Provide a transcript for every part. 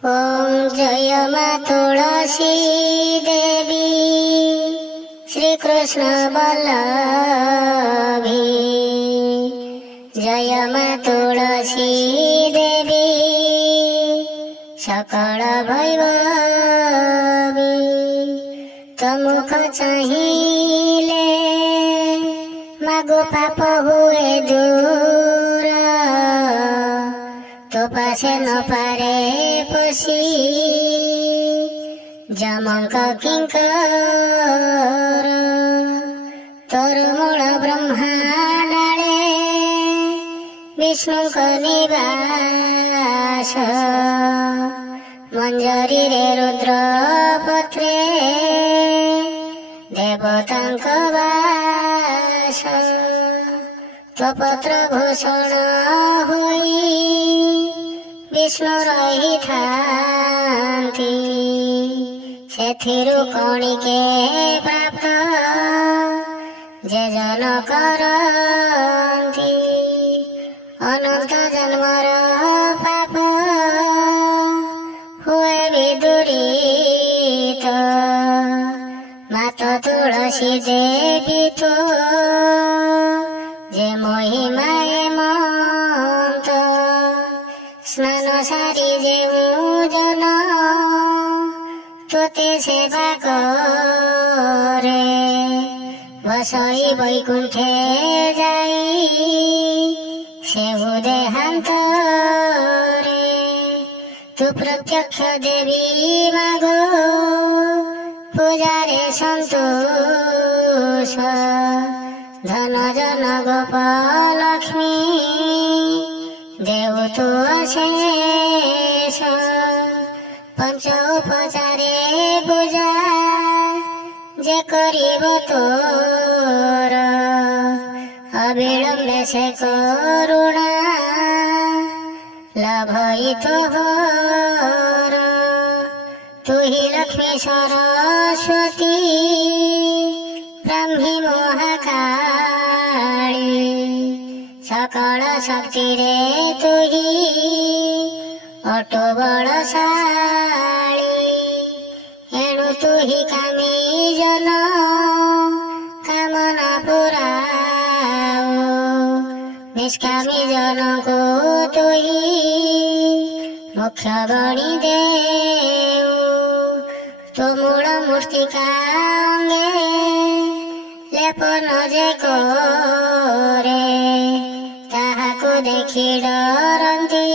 ओम जय मां तुलसी देवी श्री कृष्ण बल्लभी। जय मां तुलसी देवी सकल भैरवी। तमुख चाहिए मागो पाप हुए दूर, तो पासे न पारे पशी जमंक किंकर। तोर मूल ब्रह्मांडे विष्णु को निवास, मंजरी रे रुद्र पत्रे देवतांक वास। तो पत्र भूषण होई विष्णु रही थांती, सेथिरु कणिके प्राप्त जे जन करंती। अनंत जन्मर पाप हुए विदुरित, मात तुलसी देवी तो जे महिमाए मंत। स्नान सारी जेऊ जन तोते सेवा करे, बसई वैकुंठे जाई सेहु देहांतरे। तू प्रत्यक्ष देवी मागो पूजारे संतोष, धन जन गोप लक्ष्मी देव तू अशेष। पंच उपचारे पूजा जे करिब तोर, अविलंबे से करुणा लभई तोहर। तू ही लक्ष्मी सरस्वती ब्रह्मी महाकाली, सकल शक्ति रे तू ही अटो बलशाली। एणु तू ही कामी जन कामना पुराओ, निष्कामी जन को तू ही मुख्य गणी देऊ। तो मूल मूर्तिकांगे लेपन जे करे, ताहाको देखि डरंती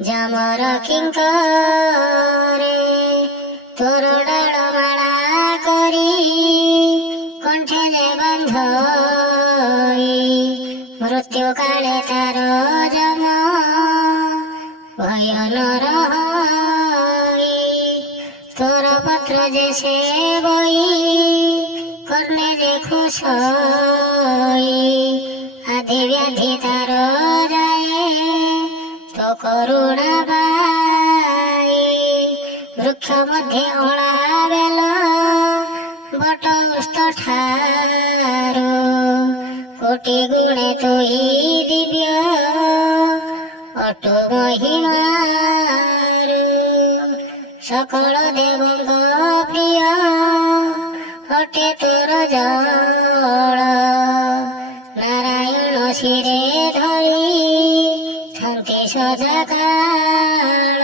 जमर किंकरे। तोर डालमाला करी कंठे जे बंधई, मृत्यु काले तार जम भय न रही। तोर पत्र जे सेवई करने जे खुशई, आदि व्याधि तार जाए तो करुणा बाई। वृक्ष मध्ये अला बेल बट उष्ट ठारो, कोटि गुणे तू ही दिव्य अटो महिमारू। सकल देवंग प्रिय हटे तोर जल, नारायण शिरे धरी थांती सजा काल।